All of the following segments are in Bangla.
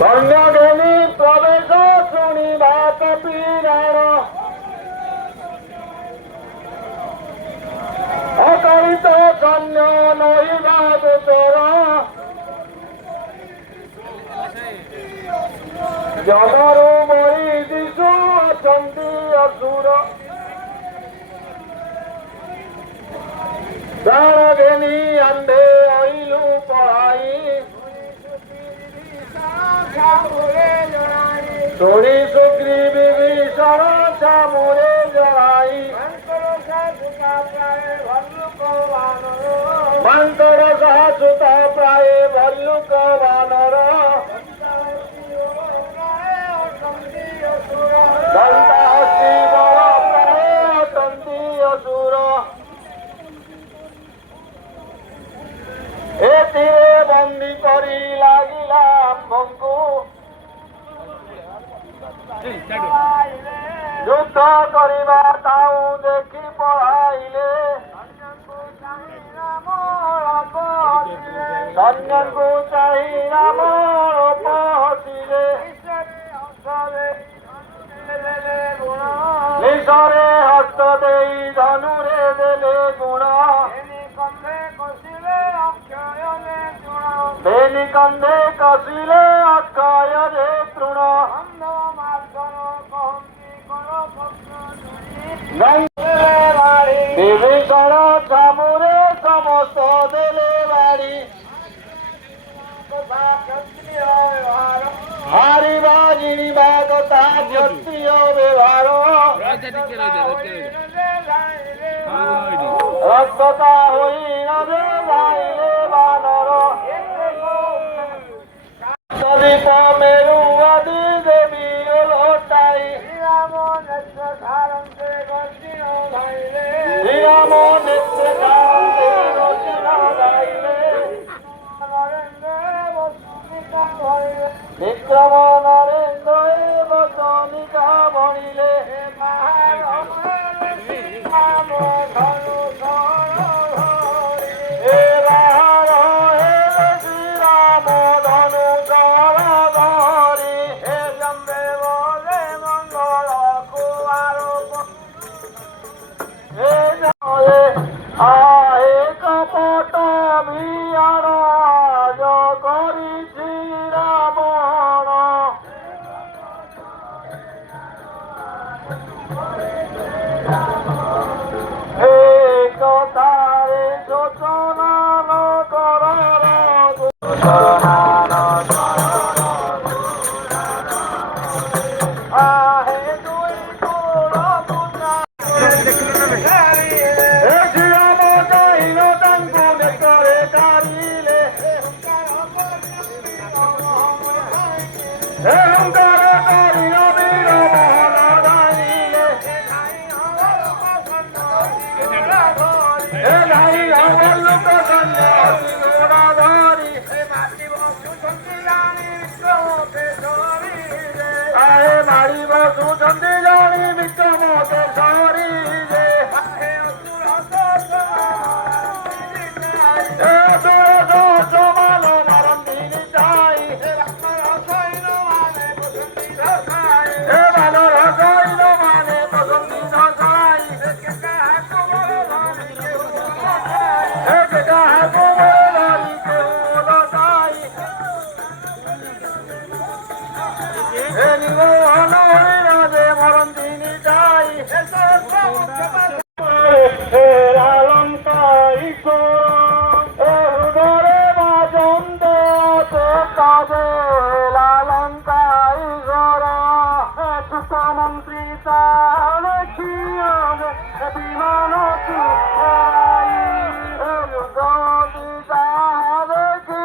ধন্যগণী প্রবেশ শুনিবা কপিরাণ অকারিত কন্য নহিবা গোচর যমরু মরি দিশু অছন্তি অসুর দানগেনি আন্ধে অইলু পড়াই তোরি সুগ্রী বিভীষণ চামুরে জড়াই মান্তর সাহসুতা প্রায় ভল্লুক বানর দন্তাহস্তি বল প্রায় অটন্তি অসুর এটিরে বন্দী করি লাগিলাম ভঙ্গু যুদ্ধ করিবা তাও দেখি পড়াইলে সন্ন্যাসু চাহি রাম পহচিলে নিশরে হস্ত দেই ধনুরে দেলে গুণ বেনি কন্ধে কষিলে অক্ষয়রে তৃণ বিভীষণ চামুরে সমস্ত দেলে বাড়ি হারিবা জিনিবা কথা ক্ষত্রিয় ব্যবহার রক্ততা হইন যাইলে বানর দীপ মেরু আদি দেবী লোটাই শ্রীরাম নেত্র ধারণে বিক্রম নরেন্দ্র বচনিকা ভরিলে মরণ দিনী যাই দেখি বিমানকু হেরাই যদি দেখি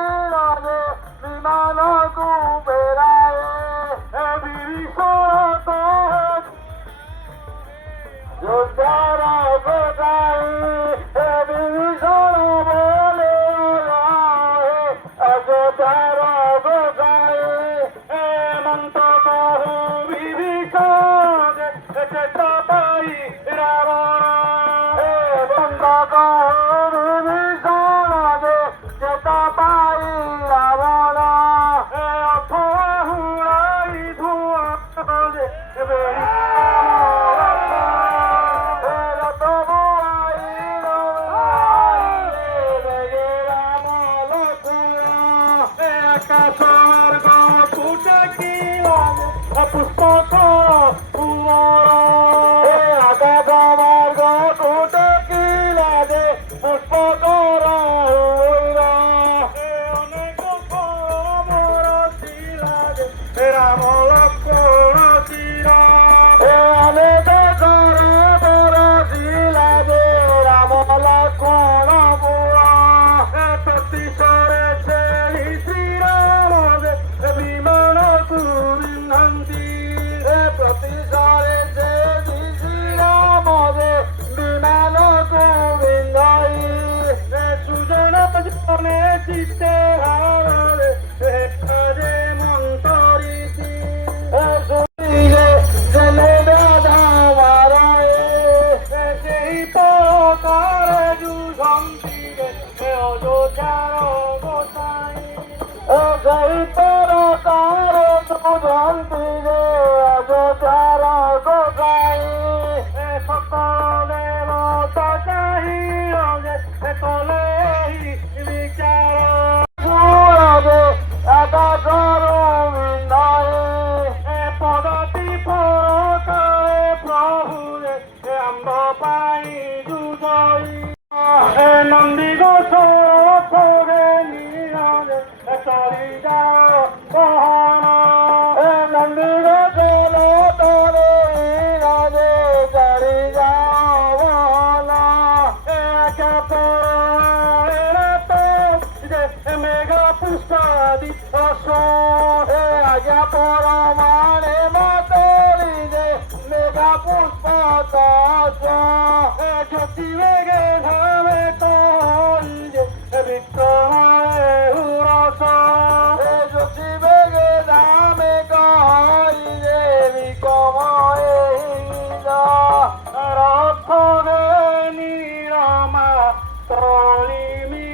বিমানকু বেড়ায় বিভীষণ যোদ্ধারা গোটাই বিভীষণ বলে যোদ্ধারা গোটাই মন্ত বহু বিভীষণ চেষ্টা পাই রাবণ মন্ত বহু বিভীষণ চেষ্টা পাই রাবণ অথহুড়াই ধোঁয়া পুষ্পক আকাশমার্গ কুটে কি লাগে পুষ্পকর অনেক শিলাগে রাম লক্ষ্মণ শিরা অনেক শিলাগে রাম লক্ষ্মণ বুড়া প্রতিশরে ছেড়ি শ্রীরাম বিমান কুবিন্দি প্রতিশরে ছেড়ি শ্রীরাম বিমান কুবিন্দাই সুজন জনে চিত্তে হারে যে মন্তরিতি শুনিলে জনে বেদা মারায় সেই প্রকারে যুঝন্তিরে অযোধ্যার গোসাই সেই প্রকারে যুঝন্তিরে অযোধ্যার গোসাই সকলে মত চাহিয়ে কলে বিচার পদতি পরকারে প্রভুরে আম্ব পাই যুজই নন্দী গোচর থরে নীরে চলি যাও কহন নন্দী গোচর থরে নীরে চলি যাও বহন একা মেঘ পুষ্পাদি আজ্ঞা পরমাণে মাতলি যে মেঘা পুষ্প জ্যোতি মেঘে ধামে কঞ্জে বিক্রমায় হুরস জ্যোতি মেঘে ধামে কঞ্জে বিক্রমায় রথ নিরমা তলিমি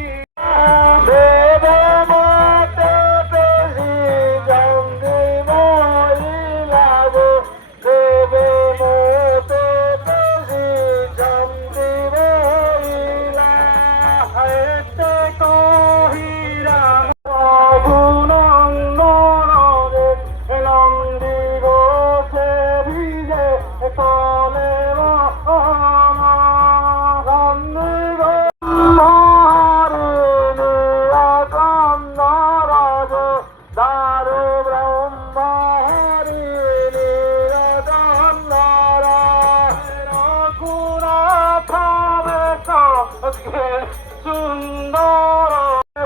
সুন্দর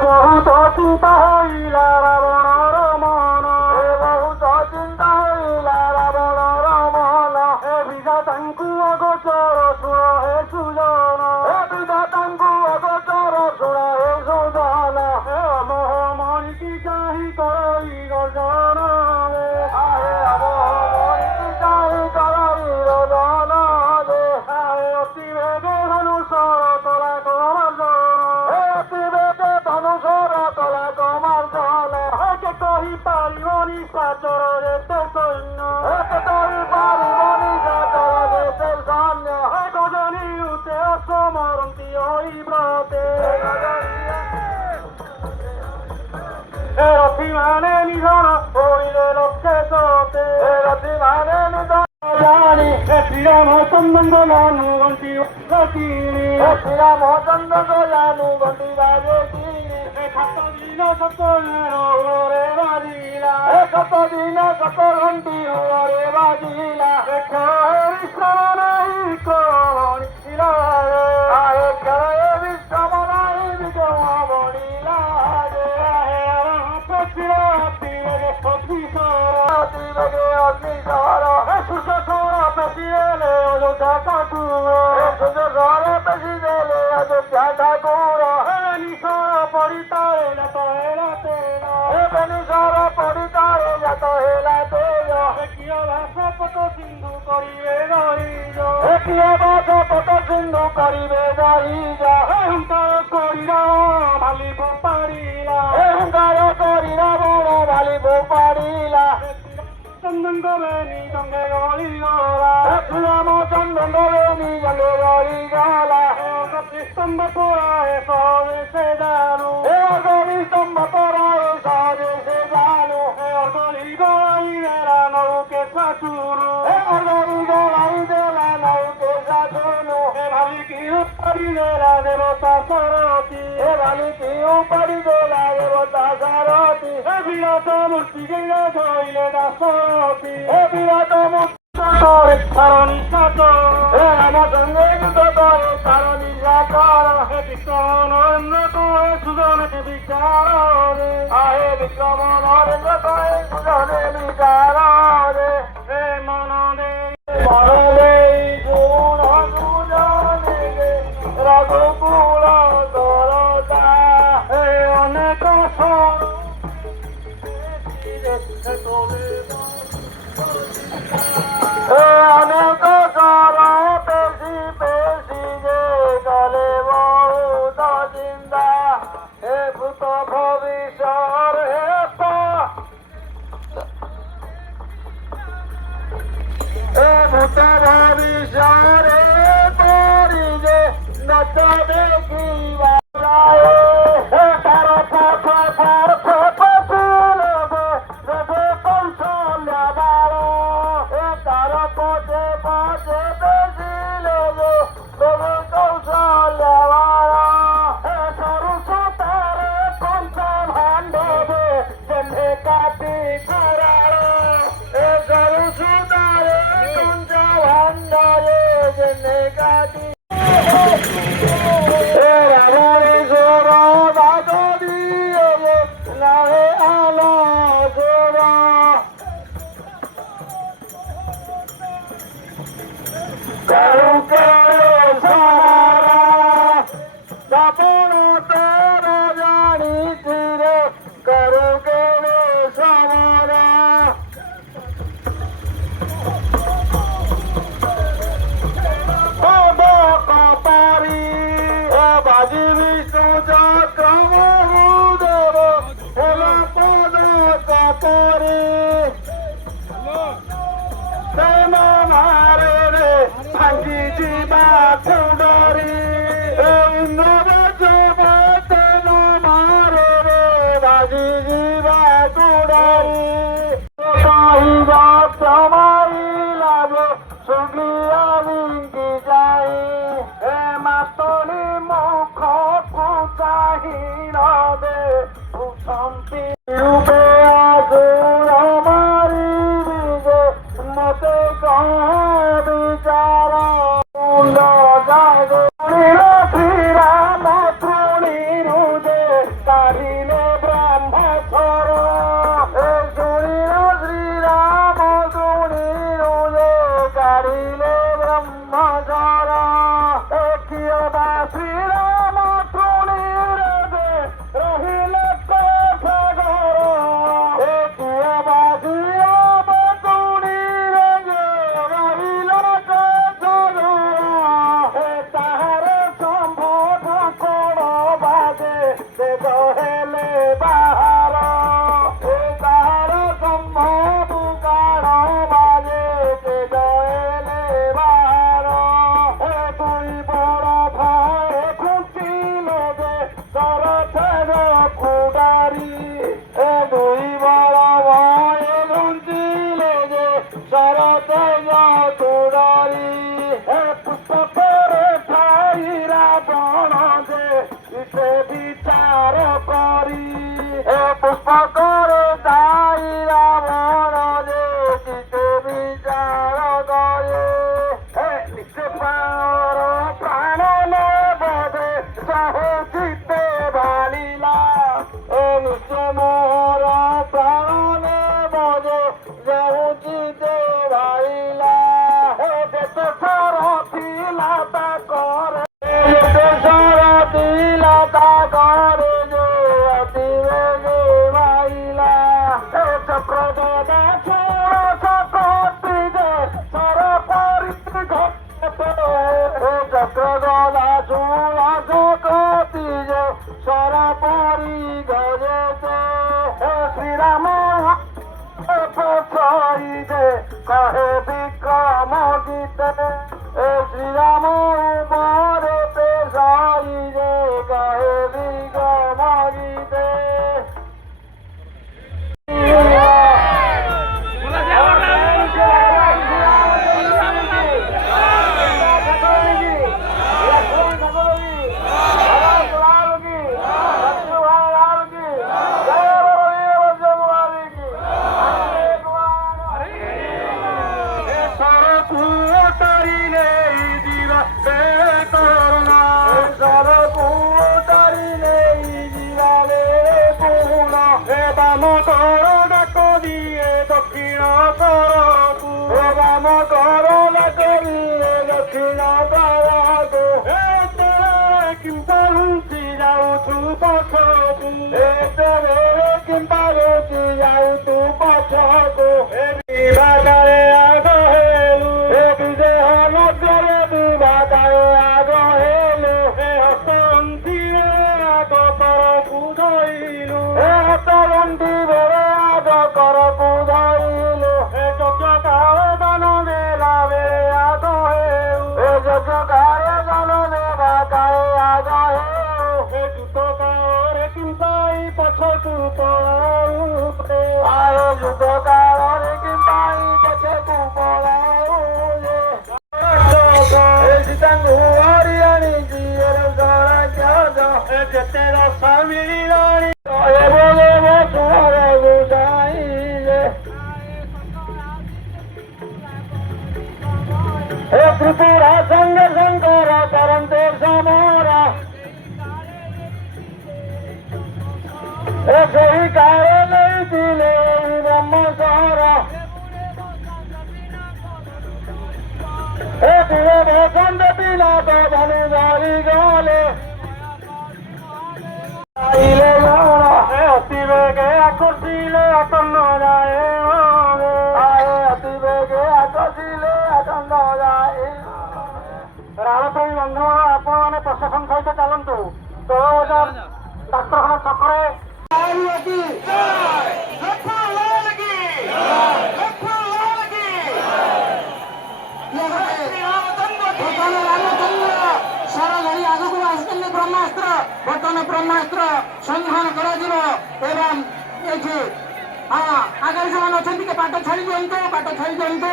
বহুত চিন্তা হইলা রাবণর মন বহুত চিন্তা হইলা রাবণর মন বিধাতাଙ୍କୁ অগোচর শুଣ হে সুজন বিধাতাଙ୍କୁ ଅଗୋଚର ଶୁଣ ହେ ସୁଜନ ମୋହ ମଣିକି ଚାହିଁ କରଇ ଗଜନ ମଣିକି ଚାହିଁ କରଇ ଗଜନ ଅତି ବେগে ଧନୁଷର ତଲା ଧନୁଷର ତଲା କମାର୍ଜନ କେ କହି ପାରିବନି ସାଚର ଯେତେ ସୈନ୍ୟ କେ କହି ପାରିବନି ସାଚର ଯେତେ ସୈନ୍ୟ ଗଜନୀ ଉତେ ଅସମରନ୍ତି ହୋଇ ବ୍ରତେ ରଥିମାନେ ନିଧନ ହୋଇଲେ ଲକ୍ଷେ ସତେ ରଥିମାନେ ନିଧନ ଜାଣି ଶ୍ରୀରାମଚନ୍ଦ୍ରଙ୍କ ଜାନୁ ଗଣ୍ଠି ବାଜିନି ଶ୍ରୀରାମଚନ୍ଦ୍ରଙ୍କ ଜାନୁ ଗଣ୍ଠି ବାଜିନି ସାତ ଦିନ ସତରେ ବାଜିଲା বাজিলা কত দিন কত ঘন্টি ওরে বাজিলা বিশ্রাম নাই কমণিলা আরে খেয়ে বিশ্রাম নাই বিজমণিলা সিন্ধু করিবে যাইয়া করিরা ভালিব পারিলা করিরা বড় ভালিব পারিলা চন্দন গবেনি জঙ্গে গলি গলা রাম চন্দন গবেনি জঙ্গে গলি গলা স্তম্ভ পোড়ায় সহজে সে জানু গলি স্তম্ভ পোড়ায় সহজে সে জানু গলি গলাই মেরা নৌকে শাশুরু গলি গলাই দেলা নৌকে শাশুরু ভালি কি উপরি দেলা দেবতা সরতি ভালি কি উপরি দেলা দেবতা সরতি বিরাট মূর্তি গেলে ধইলে দাসতি বিরাট মূর্তি করে কারণী সাগর আমার সঙ্গে যুদ্ধ করে কারণী সাগর হে বিক্রম নরেন্দ্র করে সুজনে বিচার হে বিক্রম নরেন্দ্র করে সুজনে বিচার হে মনদে মনদে গুণ সুজনে রঘুকুল দরতা হে অনেক অনেক সর বেশি বেশি যে গলে বহুত চিন্তা হে ভূত ভবিষ্যৎ হে ভূত ভবিষ্যৎ হে করি যে নচ দেখিবা তার শ্রীরাম শ্রীরাম শুনিরু যে কারিলে ব্রহ্মা তারিলে দিবা বে করুণা জলকু তারিলে দিবা বে করুণা এ বাম কর ডাক দিয়ে দক্ষিণ করকু এ বাম কর ডাক দিয়ে দক্ষিণ করকু এতে কিম্পা লুচি যাଉଛୁ ପଛକୁ ଏତେ କିମ୍ପା ଲୁଚି ଯାଉଛୁ ପଛକୁ ବିବାଦରେ ଆଗ ହେଲୁ ଏ ବିଦେହ ନଗରେ ବିବାଦରେ ଆଗ ହେଲୁ ଏ ହସନ୍ତିରେ ଆଗ କରକୁ ଧଇଲୁ ଏ ହସନ୍ତିରେ ଆଗ କରକୁ ଧଇଲୁ ଏ ଯୋଗ୍ୟତାର ଦାନ ଦେଲା ବେଳେ ଆଗ ହେଉ ଏ ଯୋଗ୍ୟତାର ଦାନ ଦେବା କାଳେ ଆଗ ହେଉ ଏ ଯୁଦ୍ଧ କାଳରେ କିମ୍ପାଇ ପଛକୁ ପଳାଉ ଆଏ ଯୁଦ୍ଧ କାଳରେ କିମ୍ପାଇ ପଛକୁ ପଳାଉ ସୀତାଙ୍କୁ ହରି ଆଣିଛି ଯେତେ ରସ ମିଳିଲାଣି ସୁହରକୁ ଚାହିଁଲେ हे त्रिपुरा संग शंकर करंते समोरा हे सही कारे नहीं दिले ब्रह्म सारा हे तुझे भोसंद बिना तो धनु जारी गाले आइले जाना हे अति वेगे आकर्षिले आकन्न जाए आए अति वेगे आकर्षिले आकन्न जाए ରାମସ୍ୱାମୀ ବନ୍ଧୁଗଣ ଆପଣମାନେ ପ୍ରଶାସନ ସହିତ ଚାଲନ୍ତୁ ଡାକ୍ତରଖାନା ଛକରେ ଆଗକୁ ଆସିଛନ୍ତି ବ୍ରହ୍ମାସ୍ତ୍ର ବର୍ତ୍ତମାନ ବ୍ରହ୍ମାସ୍ତ୍ର ସନ୍ଧାନ କରାଯିବ ଏବଂ ଏଠି ଆଗରେ ସେମାନେ ଅଛନ୍ତି କି ବାଟ ଛାଡ଼ି ଦିଅନ୍ତୁ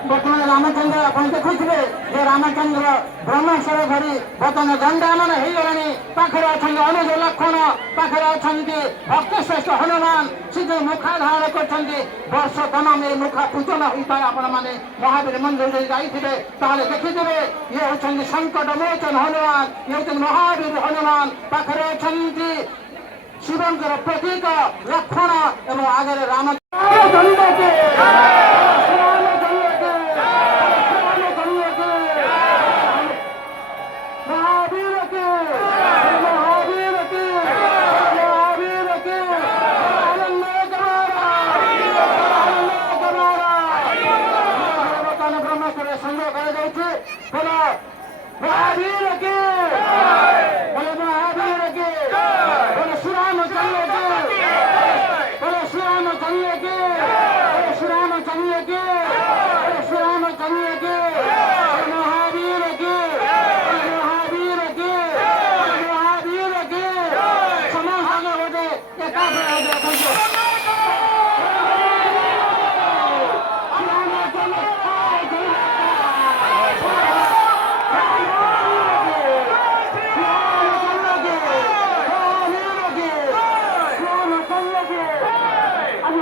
ବର୍ତ୍ତମାନ ରାମଚନ୍ଦ୍ର ଆପଣ ଦେଖୁଥିବେ ଯେ ରାମଚନ୍ଦ୍ର ବ୍ରହ୍ମାସ୍ତ୍ର ଧରି ବର୍ତ୍ତମାନ ଦଣ୍ଡାୟମାନ ହେଇଗଲାଣି ପାଖରେ ଅଛନ୍ତି ଅନୁଜ ଲକ୍ଷ୍ମଣ ପାଖରେ ଅଛନ୍ତି ଭକ୍ତଶ୍ରେଷ୍ଠ ହନୁମାନ ସେ ଯେଉଁ ମୁଖା ଧାରଣ କରିଛନ୍ତି ବର୍ଷ ତମାମରେ ମୁଖା ପୂଜନ ହୋଇଥାଏ ଆପଣମାନେ ମହାବୀର ମନ୍ଦିର ଯଦି ଯାଇଥିବେ ତାହେଲେ ଦେଖିଥିବେ ଇଏ ହେଉଛନ୍ତି ସଙ୍କଟ ମୋଚନ ହନୁମାନ ଇଏ ହେଉଛନ୍ତି ମହାବୀର ହନୁମାନ ପାଖରେ ଅଛନ୍ତି ଶିବଙ୍କର ପ୍ରତୀକ ଲକ୍ଷ୍ମଣ ଏବଂ ଆଗରେ ରାମ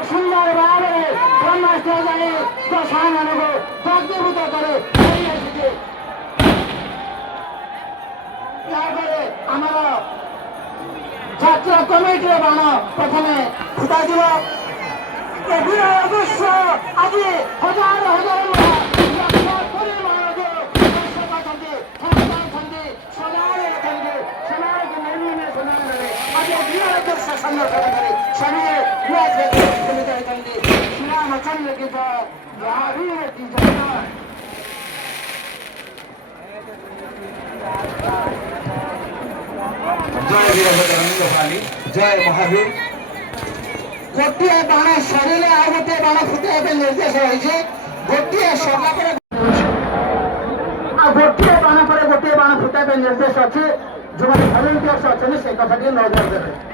ସୁନ୍ଦର ଭାବରେ ବ୍ରହ୍ମାସ୍ତ୍ର ଯାଇ ଦଶାମାନଙ୍କୁ ଯଜ୍ଞଭୂତ କରି ତାପରେ ଆମର ଜାତୀୟ କମିଟିର ବାଣ ପ୍ରଥମେ ଫୁଟାଯିବ ଅବଶ୍ୟ ଆଜି ହଜାର ହଜାର ଲକ୍ଷ ପରିମାଣରେ ଦର୍ଶକ ଅଛନ୍ତି ସଜାରେ ଅଛନ୍ତି ସେମାନଙ୍କୁ ନିର୍ଣ୍ଣୟ ସମାନରେ ଆଜି ବୀର ଦର୍ଶ ସଂରକ୍ଷଣ କରି ଶରୀରେ ଯାଇଛନ୍ତି ଶ୍ରୀରାମଚନ୍ଦ୍ର କି ଜୟ ମହାବୀର କି ଜୟ जय वीरभद्र जय महावीर गोटे बाण सरिले आ गोटे बाण फुटाइबा निर्देश रही गोटे सरला गोटे बाण पर गोटे बाण फुटाइबा निर्देश अच्छे जो भलेंटियर्स अच्छे से कथा नजर देवे